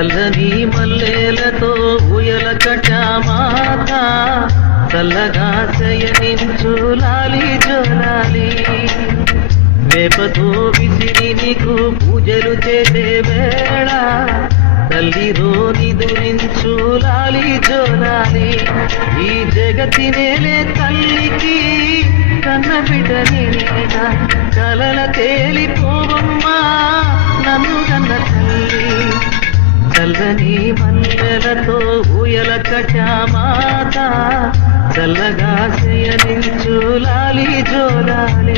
నల్లని మల్లెలతో ఉయల కటామాత చల్లగా శయనించు లాలి జోలాలి వేపతో విసిరి నీకు పూజలు చేసే వేళ తల్లిరో నిదురించు లాలి జోలాలి ఈ జగతి నేలే తల్లికి కన్న బిడ్డ నేనేనా కలల తేలిపోవమ్మా నన్ను కన్న తల్లి చల్లని మల్లెలతో ఊయల కటామాత చల్లగా శయనించు లాలి జోలాలి